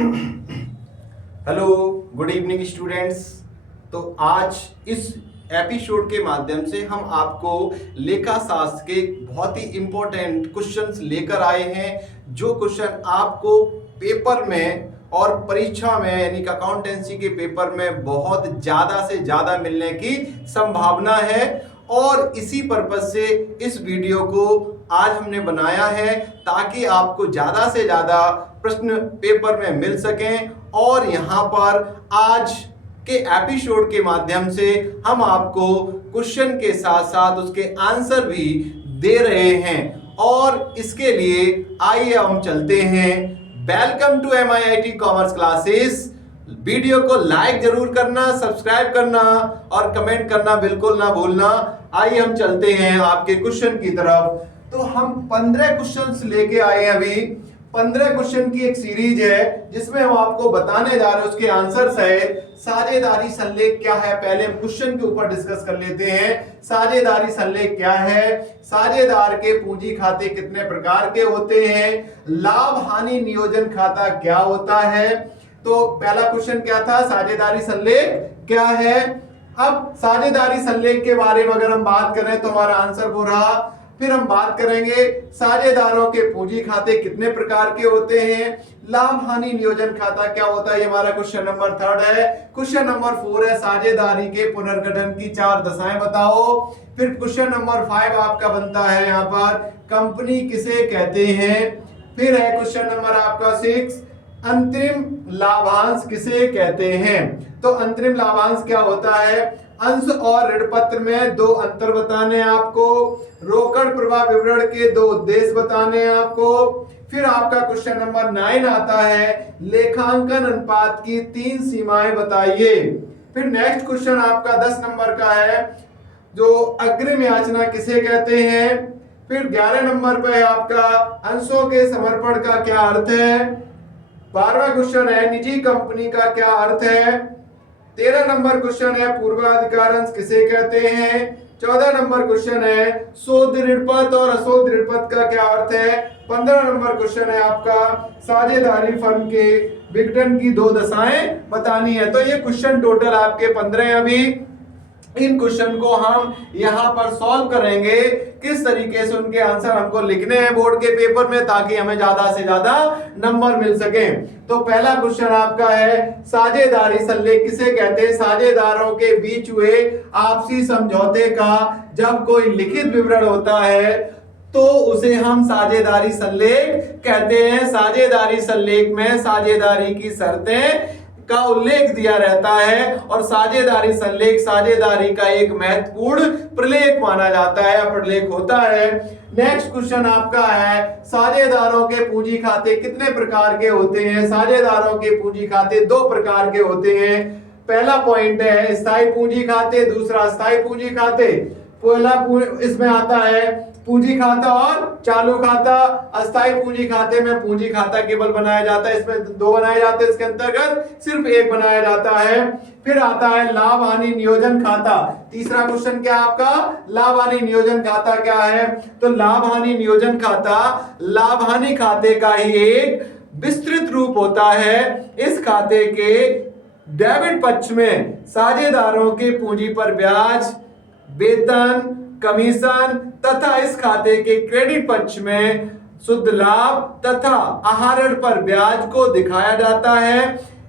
Hello, good evening students. तो आज इस एपिसोड के माध्यम से हम आपको लेखा शास्त्र के बहुत ही इम्पोर्टेंट क्वेश्चंस लेकर आए हैं, जो क्वेश्चन आपको पेपर में और परीक्षा में यानी कि अकाउंटेंसी के पेपर में बहुत ज़्यादा से ज़्यादा मिलने की संभावना है। और इसी पर्पज से इस वीडियो को आज हमने बनाया है ताकि आपको ज़्यादा से ज़्यादा प्रश्न पेपर में मिल सकें। और यहाँ पर आज के एपिसोड के माध्यम से हम आपको क्वेश्चन के साथ साथ उसके आंसर भी दे रहे हैं। और इसके लिए आइए हम चलते हैं। Welcome to MIIT commerce classes. Video को लाइक जरूर करना, सब्सक्राइब करना और कमेंट करना बिल्कुल ना भूलना। आइए हम चलते हैं आपके क्वेश्चन की तरफ। तो हम 15 क्वेश्चंस लेके आए हैं। अभी 15 क्वेश्चन की एक सीरीज है जिसमें हम आपको बताने जा रहे हैं, उसके आंसर्स है। साझेदारी संलेख क्या है, पहले हम क्वेश्चन के ऊपर डिस्कस कर लेते हैं। साझेदारी संलेख क्या है, साझेदार के पूंजी खाते कितने प्रकार के होते हैं, लाभ हानि नियोजन खाता क्या होता है। तो पहला क्वेश्चन क्या था, साझेदारी संलेख क्या है। अब साझेदारी संलेख के बारे में अगर हम बात करें तो हमारा आंसर वो रहा। फिर हम बात करेंगे साझेदारों के पूंजी खाते कितने प्रकार के होते हैं, लाभ हानि नियोजन खाता क्या होता है, ये हमारा क्वेश्चन नंबर 3 है। क्वेश्चन नंबर 4 है साझेदारी के पुनर्गठन की 4 दशाएं बताओ। फिर क्वेश्चन नंबर 5 आपका बनता है यहाँ पर कंपनी किसे कहते हैं। फिर है क्वेश्चन नंबर आपका 6 अंतरिम लाभांश किसे कहते हैं। तो अंतरिम लाभांश क्या होता है, अंश और ऋण पत्र में 2 अंतर बताने हैं आपको, रोकड़ प्रवाह विवरण के 2 उद्देश्य बताने हैं आपको। फिर आपका क्वेश्चन नंबर 9 आता है लेखांकन अनुपात की 3 सीमाएं बताइए। फिर नेक्स्ट क्वेश्चन आपका 10 नंबर का है जो अग्रिम याचना किसे कहते हैं। फिर 11 नंबर पे आपका अंशों के समर्पण का क्या अर्थ है। 12वां क्वेश्चन है निजी कंपनी का क्या अर्थ है। 13 नंबर क्वेश्चन है पूर्वाधिकार अंश किसे कहते हैं। 14 नंबर क्वेश्चन है शोध ऋणपत्र और अशोध ऋणपत्र का क्या अर्थ है। 15 नंबर क्वेश्चन है आपका साझेदारी फर्म के विघटन की 2 दशाएं बतानी है। तो ये क्वेश्चन टोटल आपके 15 हैं। अभी इन क्वेश्चन को हम यहाँ पर सॉल्व करेंगे, किस तरीके से उनके आंसर हमको लिखने हैं बोर्ड के पेपर में ताकि हमें ज्यादा से ज्यादा नंबर मिल सके। तो पहला क्वेश्चन आपका है साझेदारी संलेख किसे कहते हैं। साझेदारों के बीच हुए आपसी समझौते का जब कोई लिखित विवरण होता है तो उसे हम साझेदारी संलेख कहते हैं। साझेदारी संलेख में साझेदारी की शर्तें का उल्लेख दिया रहता है और साझेदारी संलेख साझेदारी का एक महत्वपूर्ण प्रलेख माना जाता है, प्रलेख होता है। नेक्स्ट क्वेश्चन आपका है साझेदारों के पूंजी खाते कितने प्रकार के होते हैं। साझेदारों के पूंजी खाते 2 प्रकार के होते हैं। पहला पॉइंट है स्थायी पूंजी खाते, दूसरा अस्थायी पूंजी खाते। पहला इसमें आता है पूंजी खाता और चालू खाता। अस्थायी पूंजी खाते में पूंजी खाता केवल बनाया जाता है, इसमें 2 बनाए जाते हैं, इसके अंतर्गत सिर्फ 1 बनाया जाता है। फिर आता है लाभ हानि नियोजन खाता। तीसरा क्वेश्चन क्या आपका, लाभ हानि नियोजन खाता क्या है। तो लाभ हानि नियोजन खाता लाभ हानि खाते का ही एक विस्तृत रूप होता है। इस खाते के डेबिट पक्ष में साझेदारों के पूंजी पर ब्याज, वेतन, कमीशन तथा इस खाते के क्रेडिट पक्ष में शुद्ध लाभ तथा आहरण पर ब्याज को दिखाया जाता है।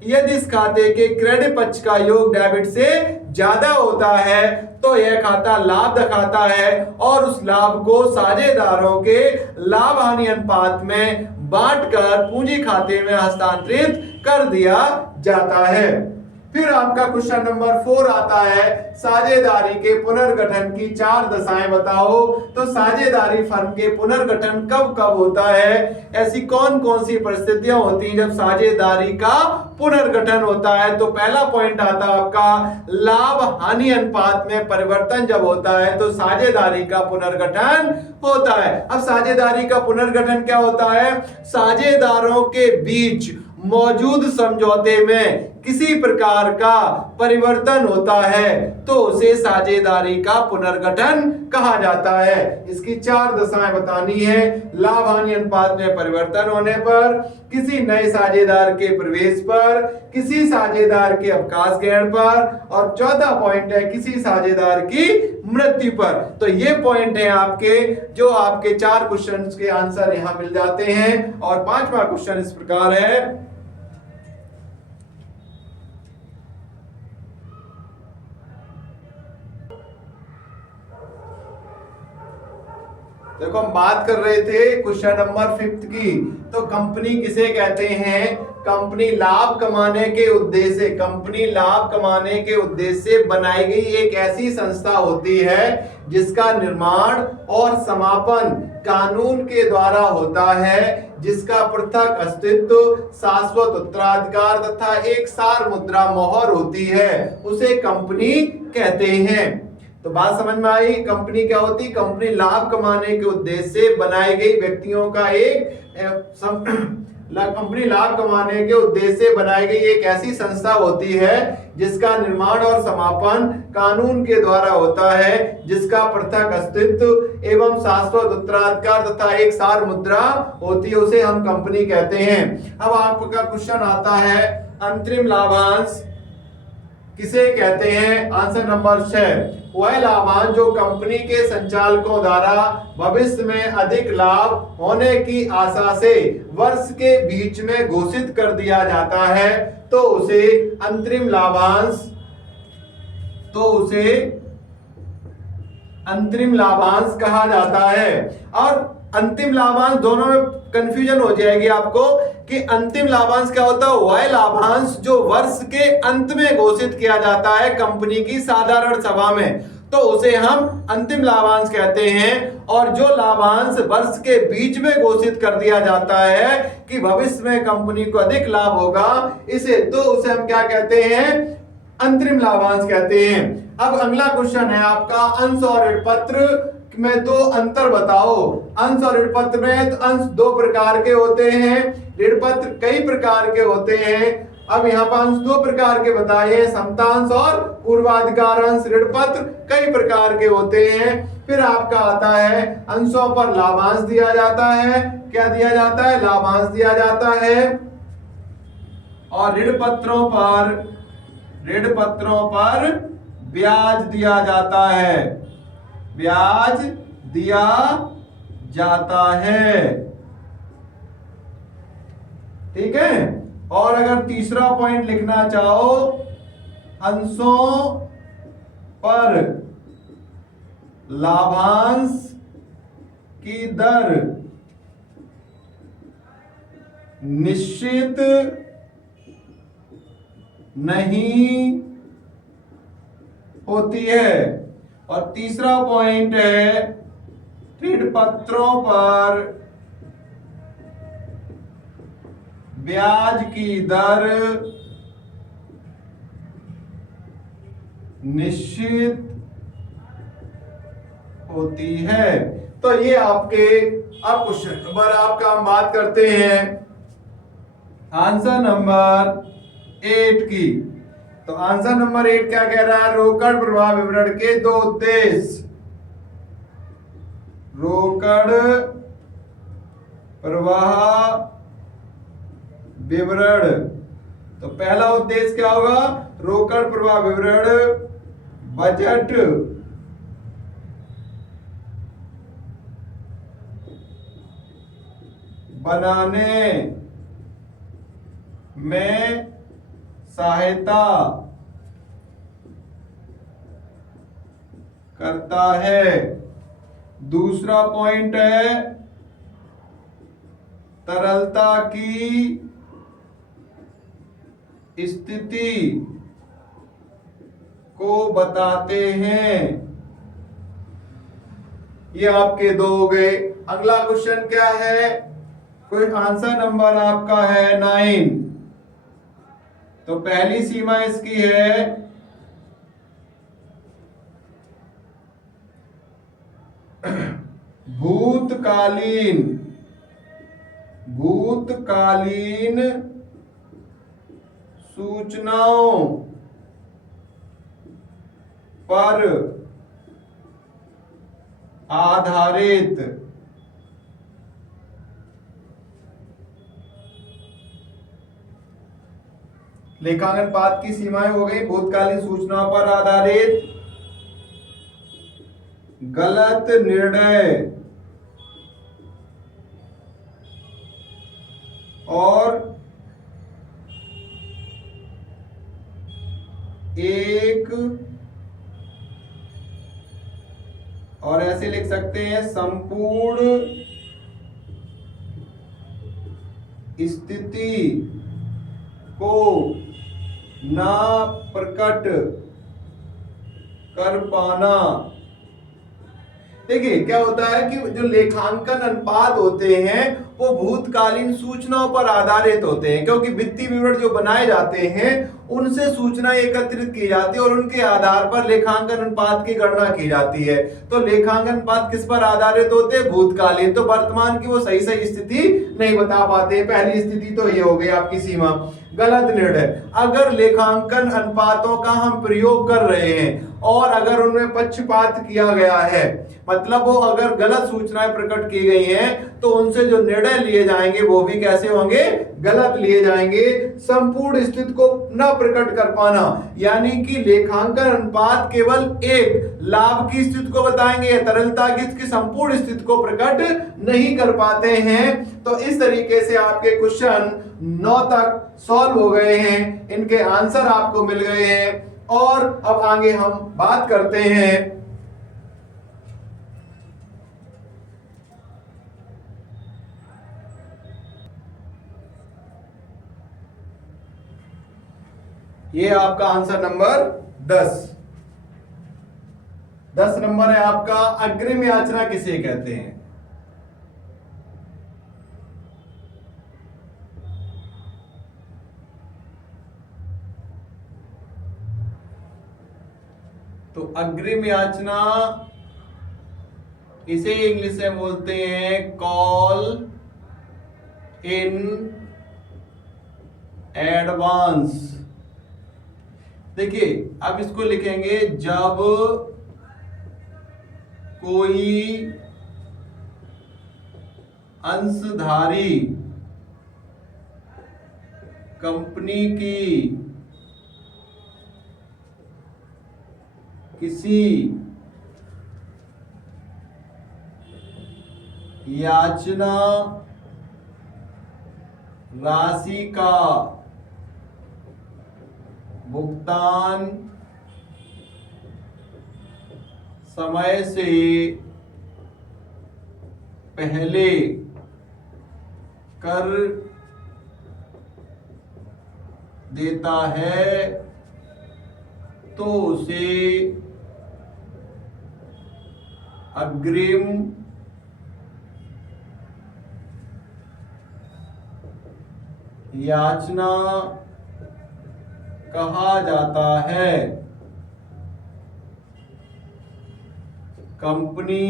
यदि इस खाते के क्रेडिट पक्ष का योग डेबिट से ज्यादा होता है तो यह खाता लाभ दिखाता है और उस लाभ को साझेदारों के लाभ हानि अनुपात में बांटकर पूंजी खाते में हस्तांतरित कर दिया जाता है। फिर आपका क्वेश्चन नंबर 4 आता है साझेदारी के पुनर्गठन की 4 दशाएं बताओ। तो साझेदारी फर्म के पुनर्गठन कब कब होता है, ऐसी कौन कौन सी परिस्थितियां होती हैं जब साझेदारी का पुनर्गठन होता है। तो पहला पॉइंट आता है आपका लाभ हानि अनुपात में परिवर्तन जब होता है तो साझेदारी का पुनर्गठन होता है। अब साझेदारी का पुनर्गठन क्या होता है, साझेदारों के बीच मौजूद समझौते में किसी प्रकार का परिवर्तन होता है तो उसे साझेदारी का पुनर्गठन कहा जाता है। इसकी 4 दशाएं बतानी है। लाभ हानि अनुपात में परिवर्तन होने पर, किसी नए साझेदार के प्रवेश पर, किसी साझेदार के अवकाश ग्रहण पर, और 14 पॉइंट है किसी साझेदार की मृत्यु पर। तो ये पॉइंट है आपके, जो आपके 4 क्वेश्चंस के आंसर यहां मिल जाते हैं। और 5वां क्वेश्चन इस प्रकार है, देखो हम बात कर रहे थे क्वेश्चन नंबर 5 की। तो कंपनी किसे कहते हैं? कंपनी लाभ कमाने के उद्देश्य, कंपनी लाभ कमाने के उद्देश्य से बनाई गई एक ऐसी संस्था होती है जिसका निर्माण और समापन कानून के द्वारा होता है, जिसका पृथक अस्तित्व, शाश्वत उत्तराधिकार तथा एक सार मुद्रा मोहर होती है, उसे कंपनी कहते हैं। तो बात समझ में आई? कंपनी क्या होती? कंपनी लाभ कमाने के उद्देश्य से बनाई गई व्यक्तियों का एक कंपनी लाभ कमाने के उद्देश्य से बनाई गई एक ऐसी संस्था होती है जिसका निर्माण और समापन कानून के द्वारा होता है, जिसका पृथक अस्तित्व एवं शाश्वत उत्तराधिकार तथा एक सार मुद्रा होती है, उसे हम कंपनी कहते हैं। अब आपका क्वेश्चन आता है, अंतरिम लाभांश किसे कहते हैं? आंसर नंबर 6, वह लाभांश जो कंपनी के संचालकों द्वारा भविष्य में अधिक लाभ होने की आशा से वर्ष के बीच में घोषित कर दिया जाता है, तो उसे अंतरिम लाभांश, अंतरिम लाभांश कहा जाता है। और अंतिम लाभांश, दोनों में कंफ्यूजन हो जाएगी आपको कि अंतिम लाभांश क्या होता है? वह लाभांश जो वर्ष के अंत में घोषित किया जाता है कंपनी की साधारण सभा में, तो उसे हम अंतिम लाभांश कहते हैं। और जो लाभांश वर्ष के बीच में घोषित कर दिया जाता है कि भविष्य में कंपनी को अधिक लाभ होगा, उसे हम क्या कहते हैं? अंतरिम लाभांश कहते हैं। अब अगला क्वेश्चन है आपका, अंश और ऋण पत्र में दो अंतर बताओ। अंश और ऋण पत्र में तो अंश 2 प्रकार के होते हैं, ऋण पत्र कई प्रकार के होते हैं। अब यहाँ पर अंश 2 प्रकार के बताए, समतांश और पूर्वाधिकार अंश। ऋण पत्र कई प्रकार के होते हैं। फिर आपका आता है, अंशों पर लाभांश दिया जाता है। क्या दिया जाता है? लाभांश दिया जाता है। और ऋण पत्रों पर ब्याज दिया जाता है, ब्याज दिया जाता है। ठीक है। और अगर तीसरा पॉइंट लिखना चाहो, अंशों पर लाभांश की दर निश्चित नहीं होती है। और तीसरा पॉइंट है, ऋण पत्रों पर ब्याज की दर निश्चित होती है। तो ये आपके, अब क्वेश्चन नंबर आपका हम बात करते हैं आंसर नंबर 8 की। तो आंसर नंबर 8 क्या कह रहा है? रोकड़ प्रवाह विवरण के 2 उद्देश्य। रोकड़ प्रवाह विवरण, तो पहला उद्देश्य क्या होगा? रोकड़ प्रवाह विवरण बजट बनाने में सहायता करता है। दूसरा पॉइंट है, तरलता की स्थिति को बताते हैं। ये आपके 2 हो गए। अगला क्वेश्चन क्या है? कोई आंसर नंबर आपका है 9। तो पहली सीमा इसकी है भूतकालीन सूचनाओं पर आधारित लेखांकन पाठ की सीमाएं हो गई भूतकालीन सूचनाओं पर आधारित गलत निर्णय और ऐसे लिख सकते हैं संपूर्ण स्थिति को ना प्रकट कर पाना। देखिए क्या होता है कि जो लेखांकन अनुपात होते हैं वो भूतकालीन सूचनाओं पर आधारित होते हैं, क्योंकि वित्तीय विवरण जो बनाए जाते हैं उनसे सूचना एकत्रित की जाती है और उनके आधार पर लेखांकन अनुपात की गणना की जाती है। तो लेखांकन अनुपात किस पर आधारित होते हैं? भूतकालीन। तो वर्तमान की वो सही स्थिति नहीं बता पाते। पहली स्थिति तो ये हो गई आपकी सीमा। गलत निर्णय, अगर लेखांकन अनुपातों का हम प्रयोग कर रहे हैं और अगर उनमें पक्षपात किया गया है, मतलब वो अगर गलत सूचनाएं प्रकट की गई हैं, तो उनसे जो निर्णय लिए जाएंगे वो भी कैसे होंगे? गलत लिए जाएंगे। संपूर्ण स्थिति को न प्रकट कर पाना, यानी कि लेखांकन अनुपात केवल एक लाभ की स्थिति को बताएंगे, तरलता की संपूर्ण स्थिति को प्रकट नहीं कर पाते हैं। तो इस तरीके से आपके क्वेश्चन 9 तक सॉल्व हो गए हैं, इनके आंसर आपको मिल गए हैं। और अब आगे हम बात करते हैं ये आपका आंसर नंबर 10। 10 नंबर है आपका अग्रिम याचना किसे कहते हैं? तो अग्रिम याचना इसे इंग्लिश में बोलते हैं कॉल इन एडवांस। देखिए अब इसको लिखेंगे, जब कोई अंशधारी कंपनी की किसी याचना राशि का भुगतान समय से पहले कर देता है तो उसे अग्रिम याचना कहा जाता है। कंपनी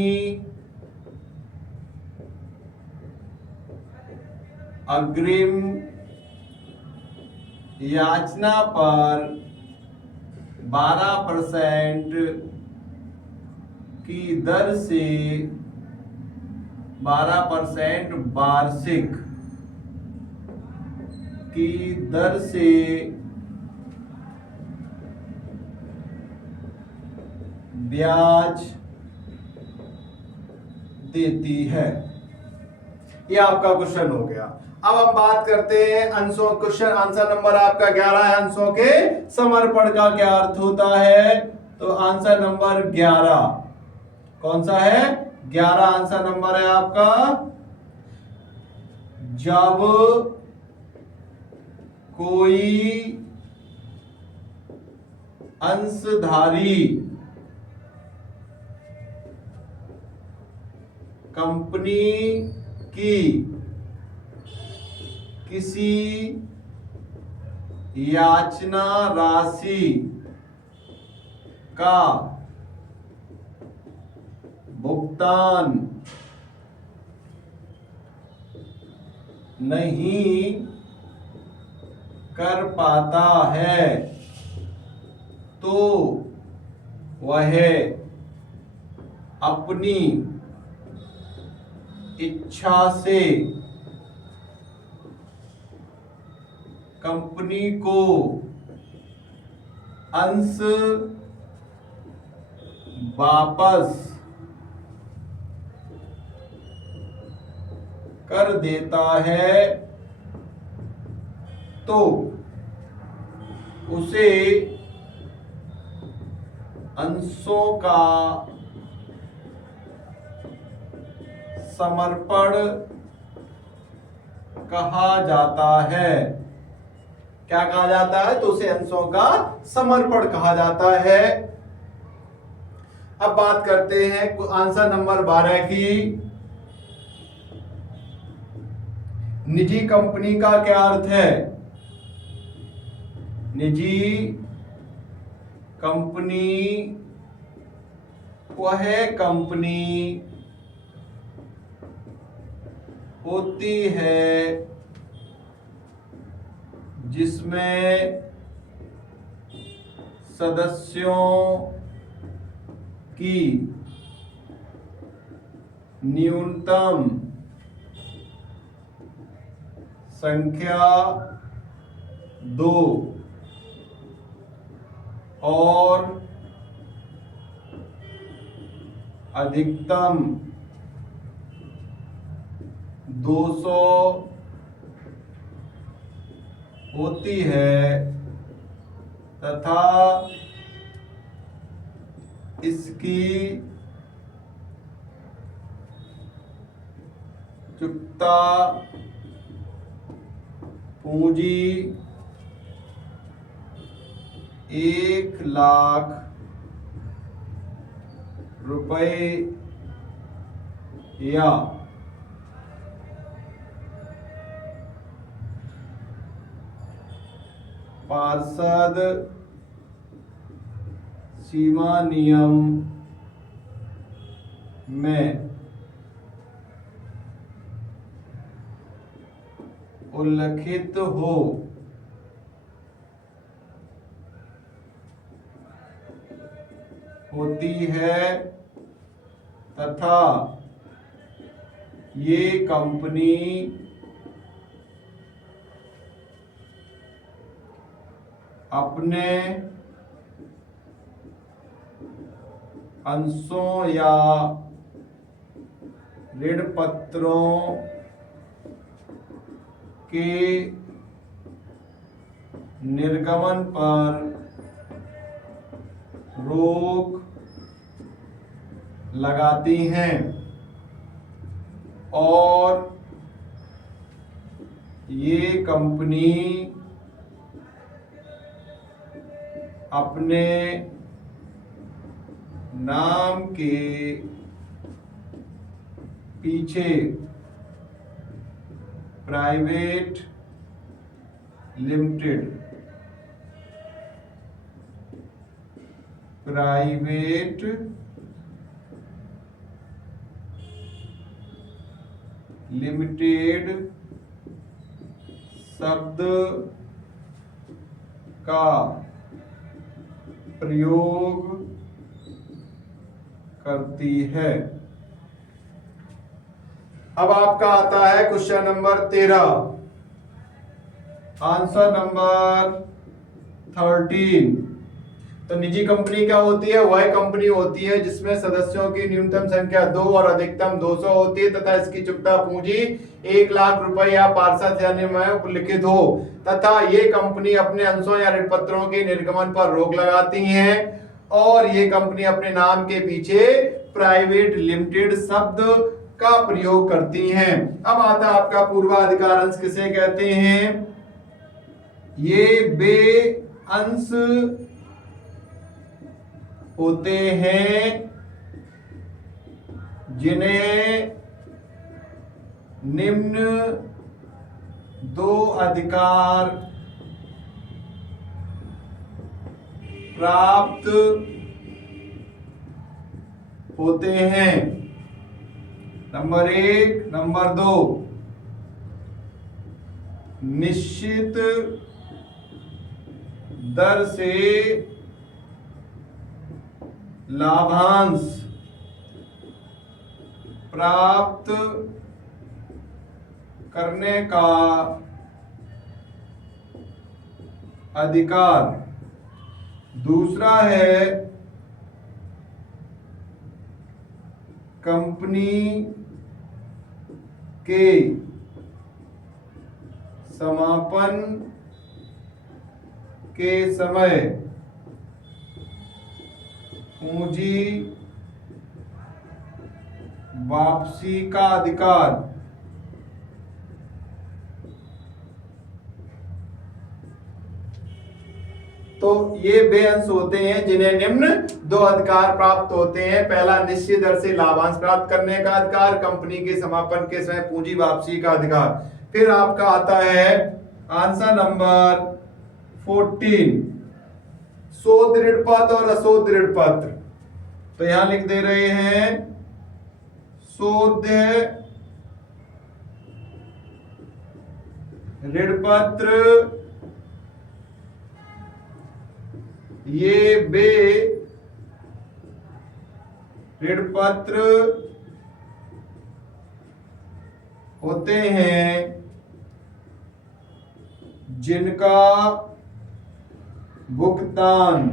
अग्रिम याचना पर 12% की दर से 12% वार्षिक की दर से ब्याज देती है। यह आपका क्वेश्चन हो गया। अब हम बात करते हैं अंशों। क्वेश्चन आंसर नंबर आपका 11 है। अंशों के समर्पण का क्या अर्थ होता है? तो आंसर नंबर 11 कौन सा है? 11 आंसर नंबर है आपका। जब कोई अंशधारी कंपनी की किसी याचना राशि का भुगतान नहीं कर पाता है तो वह अपनी इच्छा से कंपनी को अंश वापस कर देता है तो उसे अंशों का समर्पण कहा जाता है। क्या कहा जाता है? तो उसे अंशों का समर्पण कहा जाता है। अब बात करते हैं आंसर नंबर 12 की। निजी कंपनी का क्या अर्थ है? निजी कंपनी वह कंपनी होती है जिसमें सदस्यों की न्यूनतम संख्या 2 और अधिकतम 200 होती है तथा इसकी चुकता पूंजी 1,00,000 रुपए या पार्षद सीमा नियम में उल्लिखित होती है तथा ये कंपनी अपने अंशों या ऋण पत्रों के निर्गमन पर रोक लगाती हैं और ये कंपनी अपने नाम के पीछे प्राइवेट लिमिटेड शब्द का प्रयोग करती है। अब आपका आता है क्वेश्चन नंबर 13, आंसर नंबर 13। तो निजी कंपनी क्या होती है? वह कंपनी होती है जिसमें सदस्यों की न्यूनतम संख्या 2 और अधिकतम 200 होती है तथा इसकी चुकता पूंजी 1,00,000 रुपए या पार्षद यानी में उल्लिखित हो तथा ये कंपनी अपने अंशों या ऋण पत्रों के निर्गमन पर रोक लगाती हैं और ये कंपनी अपने नाम के पीछे प्राइवेट लिमिटेड शब्द का प्रयोग करती हैं। अब आता है आपका पूर्वाधिकार अंश किसे कहते हैं? ये वे अंश होते हैं जिन्हें निम्न 2 अधिकार प्राप्त होते हैं। नंबर 1, नंबर 2 निश्चित दर से लाभांश प्राप्त करने का अधिकार। दूसरा है कंपनी के समापन के समय पूंजी वापसी का अधिकार। तो ये वे अंश होते हैं जिन्हें निम्न दो अधिकार प्राप्त होते हैं। पहला, निश्चित दर से लाभांश प्राप्त करने का अधिकार, कंपनी के समापन के समय पूंजी वापसी का अधिकार। फिर आपका आता है आंसर नंबर 14, शोध ऋण पत्र और अशोध ऋण पत्र। तो यहां लिख दे रहे हैं शोध ऋण पत्र ये वे ऋण पत्र होते हैं जिनका भुगतान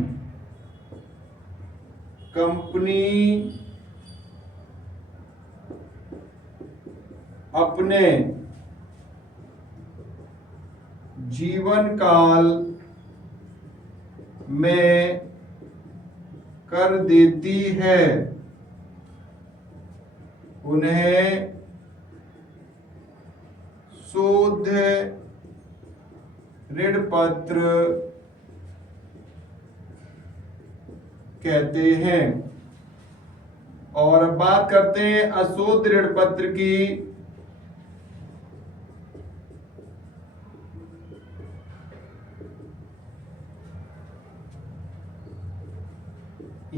कंपनी अपने जीवन काल में कर देती है। उन्हें शोध ऋण पत्र कहते हैं। और अब बात करते हैं अशोध ऋण पत्र की।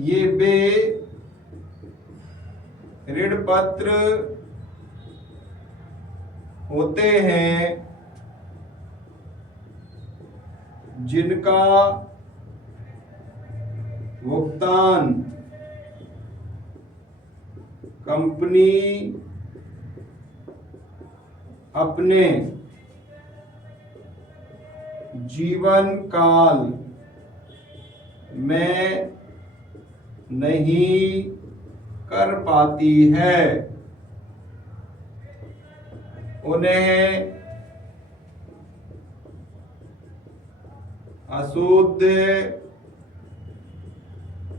ये वे ऋण पत्र होते हैं जिनका भुगतान कंपनी अपने जीवन काल में नहीं कर पाती है। उन्हें अशोध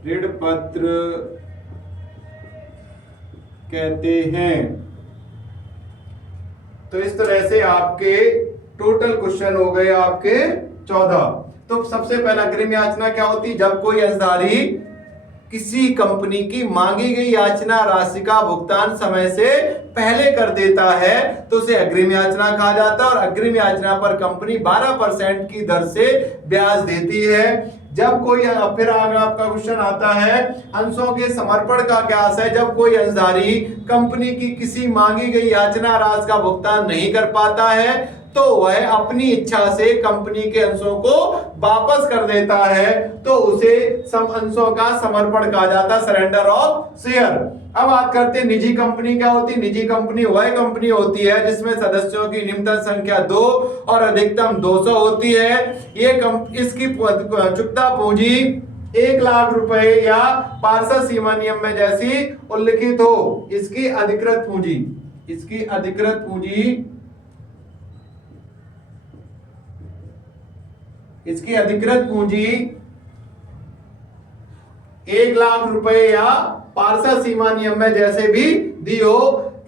ऋण पत्र कहते हैं। तो इस तरह से आपके टोटल क्वेश्चन हो गए आपके 14। तो सबसे पहला अग्रिम याचना क्या होती है? जब कोई अंशधारी किसी कंपनी की मांगी गई याचना राशि का भुगतान समय से पहले कर देता है तो उसे अग्रिम याचना कहा जाता है। और अग्रिम याचना पर कंपनी 12% की दर से ब्याज देती है। जब कोई, फिर आगे आपका क्वेश्चन आता है अंशों के समर्पण का क्या है? जब कोई अंशधारी कंपनी की किसी मांगी गई याचना राशि का भुगतान नहीं कर पाता है तो वह अपनी इच्छा से कंपनी के अंशों को वापस कर देता है तो उसे अंशों का समर्पण कहा जाता है, सरेंडर ऑफ शेयर। अब बात करते हैं निजी कंपनी क्या होती है। निजी कंपनी वह कंपनी होती है जिसमें सदस्यों की न्यूनतम संख्या 2 और अधिकतम 200 होती है। ये इसकी चुकता पूंजी 1 लाख रुपए या पार्षद सीमा नियम में जैसी उल्लिखित हो। इसकी अधिकृत पूंजी 1 लाख रुपए या पार्षद सीमा नियम में जैसे भी दी हो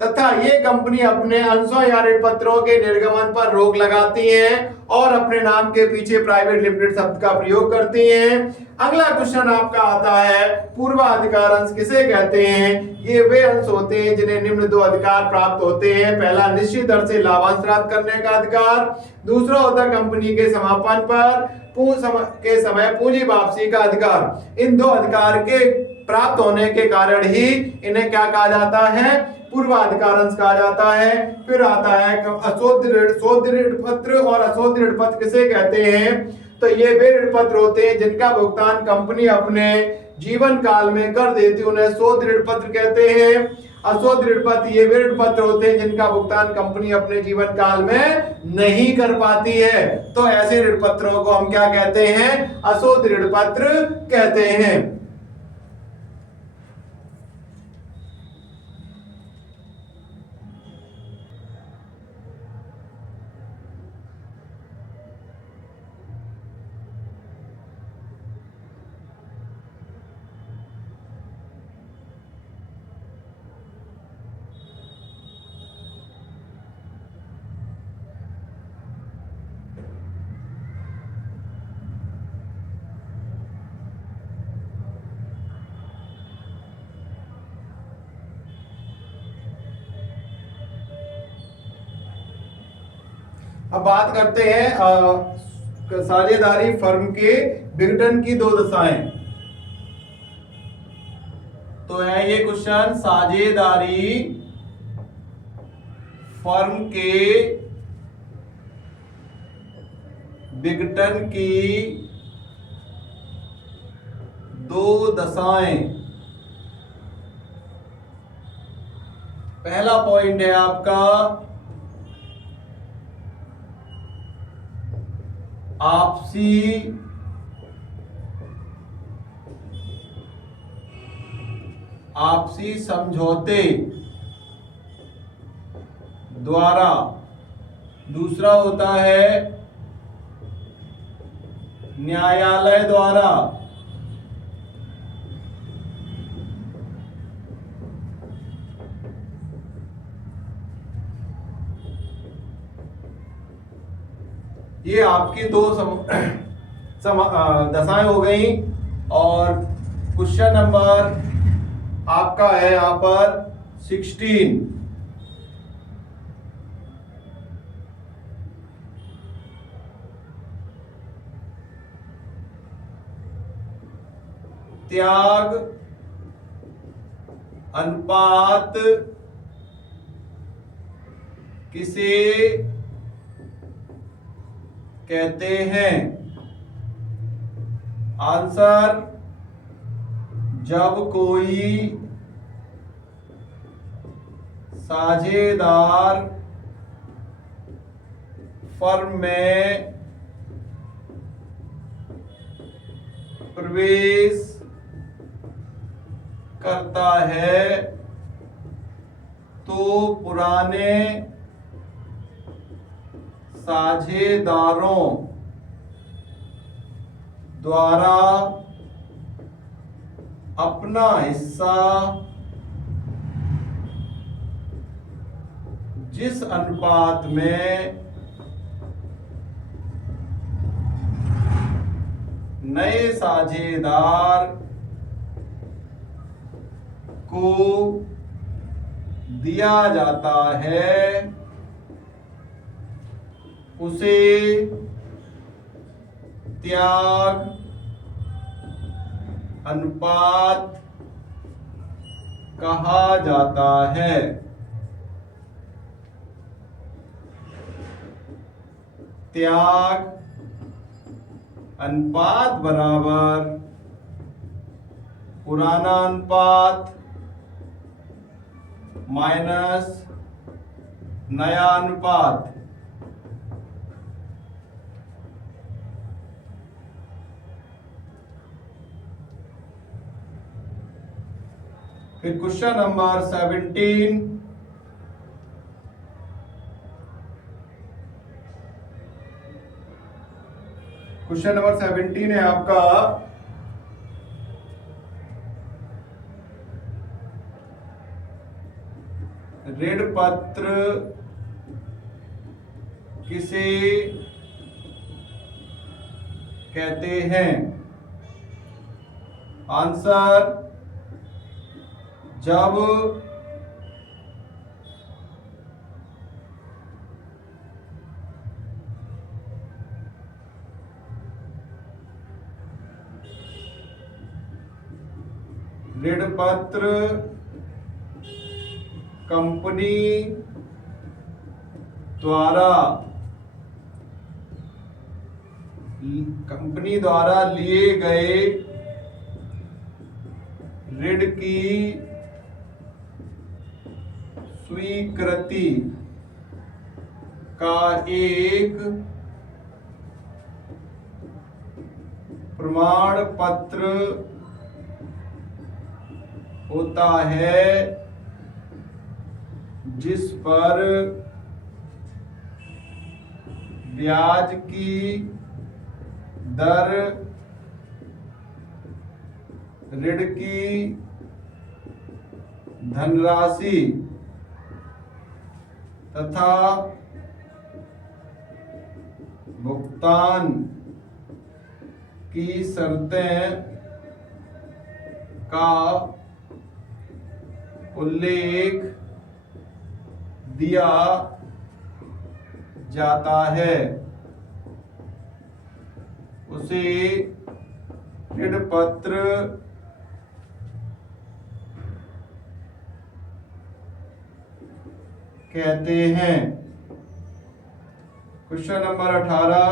तथा ये कंपनी अपने अंशों या ऋण पत्रों के निर्गमन पर रोक लगाती हैं और अपने नाम के पीछे प्राइवेट लिमिटेड शब्द का प्रयोग करती हैं। अगला क्वेश्चन आपका आता है पूर्वाधिकार अंश किसे कहते हैं? ये वे अंश होते हैं जिन्हें निम्न दो अधिकार प्राप्त होते हैं। पहला, निश्चित दर से लाभांश प्राप्त करने का अधिकार। दूसरा होता है कंपनी के समापन पर के समय पूंजी वापसी का अधिकार। इन दो अधिकार के प्राप्त होने के कारण ही इन्हें क्या कहा जाता है? पूर्वाधिकार अंश कहा जाता है। फिर आता है अशोध ऋण पत्र और अशोध ऋण पत्र किसे कहते हैं? तो ये वे ऋण पत्र होते हैं जिनका भुगतान कंपनी अपने जीवन काल में कर देती है, उन्हें शोध ऋण पत्र कहते हैं। अशोध ऋण पत्र ये वे ऋण पत्र होते हैं जिनका भुगतान कंपनी अपने जीवन काल में नहीं कर पाती है, तो ऐसे ऋण पत्रों को हम क्या कहते हैं? अशोध ऋण पत्र कहते हैं। अब बात करते हैं साझेदारी फर्म के विघटन की दो दशाएं। तो है ये क्वेश्चन, साझेदारी फर्म के विघटन की दो दशाएं। पहला पॉइंट है आपका आपसी समझौते द्वारा। दूसरा होता है न्यायालय द्वारा। ये आपकी दो दशाएं हो गई। और क्वेश्चन नंबर आपका है यहां पर 16। त्याग अनुपात किसे कहते हैं? आंसर, जब कोई साझेदार फर्म में प्रवेश करता है तो पुराने साझेदारों द्वारा अपना हिस्सा जिस अनुपात में नए साझेदार को दिया जाता है उसे त्याग अनुपात कहा जाता है। त्याग अनुपात बराबर पुराना अनुपात माइनस नया अनुपात। फिर क्वेश्चन नंबर 17। क्वेश्चन नंबर 17 है आपका ऋण पत्र किसे कहते हैं? आंसर, जब ऋण पत्र कंपनी द्वारा कंपनी द्वारा लिए गए ऋण की स्वीकृति का एक प्रमाण पत्र होता है जिस पर ब्याज की दर ऋण की धनराशि तथा भुगतान की शर्तें का उल्लेख दिया जाता है उसे ऋण पत्र कहते हैं। क्वेश्चन नंबर 18,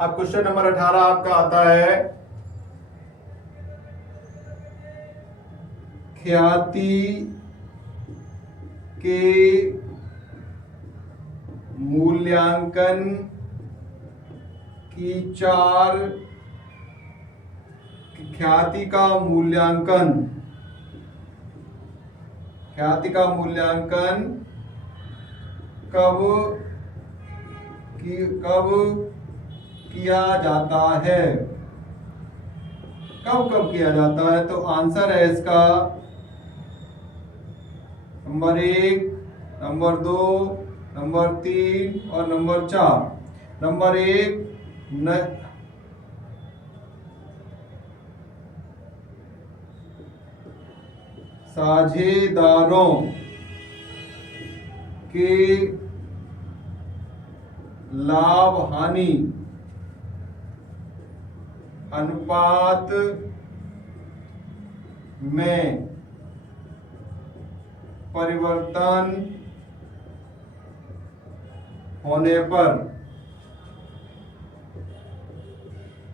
अब क्वेश्चन नंबर 18 आपका आता है ख्याति के मूल्यांकन की ख्याति का मूल्यांकन कब किया जाता है? कब किया जाता है? तो आंसर है इसका नंबर 1, नंबर 2, नंबर 3 और नंबर 4। नंबर 1, साझेदारों के लाभ हानि अनुपात में परिवर्तन होने पर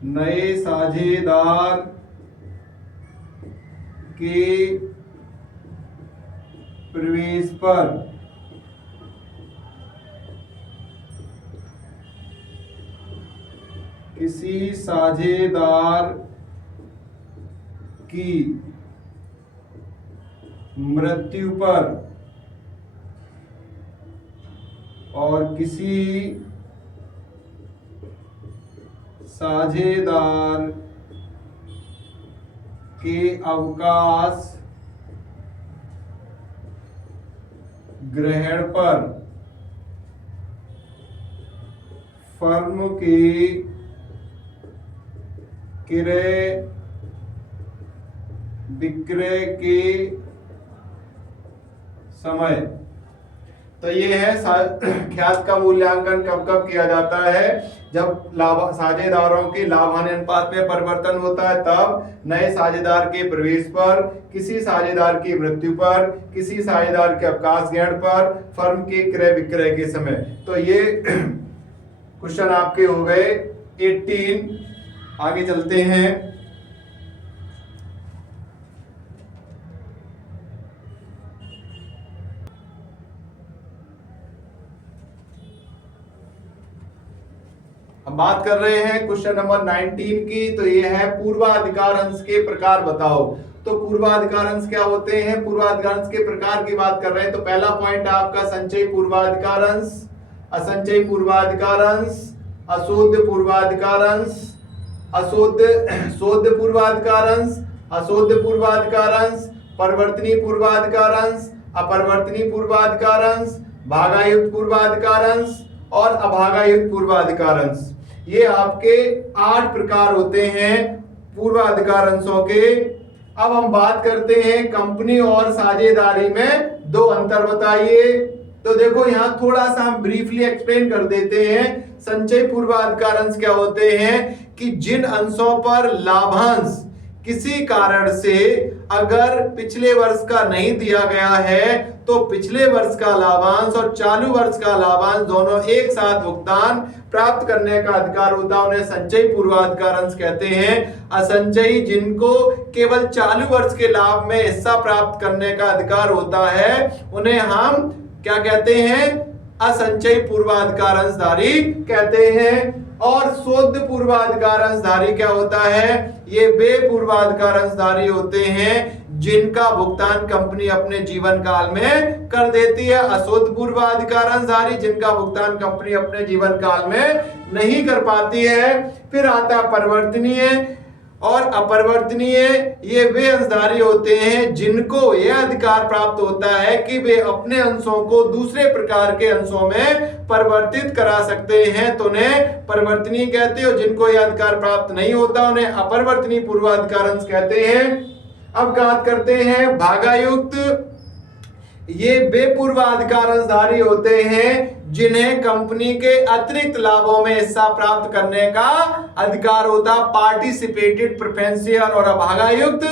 नए साझेदार के प्रवेश पर किसी साझेदार की मृत्यु पर और किसी साझेदार के अवकाश ग्रहण पर फर्म के क्रय विक्रय के समय। तो ये है ख्याति का मूल्यांकन कब किया जाता है? जब साझेदारों के लाभ हानि अनुपात में परिवर्तन होता है, तब नए साझेदार के प्रवेश पर, किसी साझेदार की मृत्यु पर, किसी साझेदार के अवकाश ग्रहण पर, फर्म के क्रय विक्रय के समय। तो ये क्वेश्चन आपके हो गए 18। आगे चलते हैं। हम बात कर रहे हैं क्वेश्चन नंबर 19 की। तो ये है पूर्वाधिकार अंश के प्रकार बताओ। तो पूर्वाधिकार अंश क्या होते हैं? पूर्वाधिकार अंश के प्रकार की बात कर रहे हैं। तो पहला पॉइंट आपका संचयी पूर्वाधिकार अंश, असंचयी पूर्वाधिकार अंश, अशुद्ध पूर्वाधिकार अंश, शुद्ध पूर्वाधिकार अंश, अशुद्ध पूर्वाधिकार अंश, परिवर्तनीय पूर्वाधिकार अंश, अपरिवर्तनीय पूर्वाधिकार अंश, भागायुक्त पूर्वाधिकार अंश और अभागायुक्त पूर्वाधिकार अंश। ये आपके 8 प्रकार होते हैं पूर्वाधिकार अंशों के। अब हम बात करते हैं कंपनी और साझेदारी में 2 अंतर बताइए। तो देखो यहाँ थोड़ा सा हम ब्रीफली एक्सप्लेन कर देते हैं। संचयी पूर्वाधिकार अंश क्या होते हैं कि जिन अंशों पर लाभांश किसी कारण से अगर पिछले वर्ष का नहीं दिया गया है तो पिछले वर्ष का लाभांश और चालू वर्ष का लाभांश दोनों एक साथ भुगतान प्राप्त करने का अधिकार होता है, उन्हें संचयी पूर्वाधिकार अंश कहते हैं। असंचयी जिनको केवल चालू वर्ष के लाभ में हिस्सा प्राप्त करने का अधिकार होता है उन्हें हम क्या कहते हैं? असंचयी पूर्वाधिकार अंशधारी कहते हैं। और शुद्ध पूर्वाधिकार अंशधारी क्या होता है? ये वे पूर्वाधिकार अंशधारी होते हैं जिनका भुगतान कंपनी अपने जीवन काल में कर देती है। अशुद्ध पूर्वाधिकार अंशधारी जिनका भुगतान कंपनी अपने जीवन काल में नहीं कर पाती है। फिर आता है परिवर्तनीय और अपरिवर्तनीय। ये वे अंशधारी होते हैं जिनको यह अधिकार प्राप्त होता है कि वे अपने अंशों को दूसरे प्रकार के अंशों में परिवर्तित करा सकते हैं, तो उन्हें परिवर्तनीय कहते हैं। जिनको यह अधिकार प्राप्त नहीं होता उन्हें अपरिवर्तनीय पूर्वाधिकार अंश कहते हैं। अब बात करते हैं भागायुक्त। ये वे पूर्वाधिकार अंशधारी होते हैं जिन्हें कंपनी के अतिरिक्त लाभों में हिस्सा प्राप्त करने का अधिकार होता। पार्टिसिपेटेड प्रेफरेंशियल और अभागायुक्त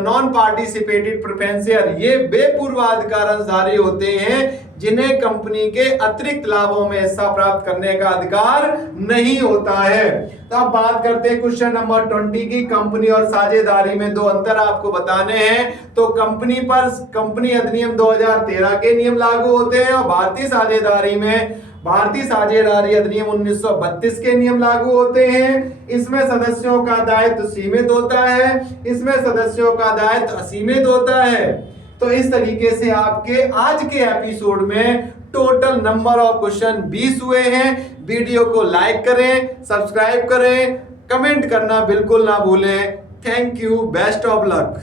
नॉन पार्टिसिपेटेड प्रेफरेंशियल, ये वे पूर्वाधिकार अंशधारी होते हैं जिन्हें कंपनी के अतिरिक्त लाभों में हिस्सा प्राप्त करने का अधिकार नहीं होता है। तो अब बात करते हैं क्वेश्चन नंबर 20 की। कंपनी और साझेदारी में दो अंतर आपको बताने हैं। तो कंपनी पर कंपनी अधिनियम 2013 के नियम लागू होते हैं और भारतीय साझेदारी में भारतीय साझेदारी अधिनियम 1932 के नियम लागू होते हैं। इसमें सदस्यों का दायित्व सीमित होता है, इसमें सदस्यों का दायित्व असीमित होता है। तो इस तरीके से आपके आज के एपिसोड में टोटल नंबर ऑफ क्वेश्चन 20 हुए हैं। वीडियो को लाइक करें, सब्सक्राइब करें, कमेंट करना बिल्कुल ना भूलें। Thank you, best of luck.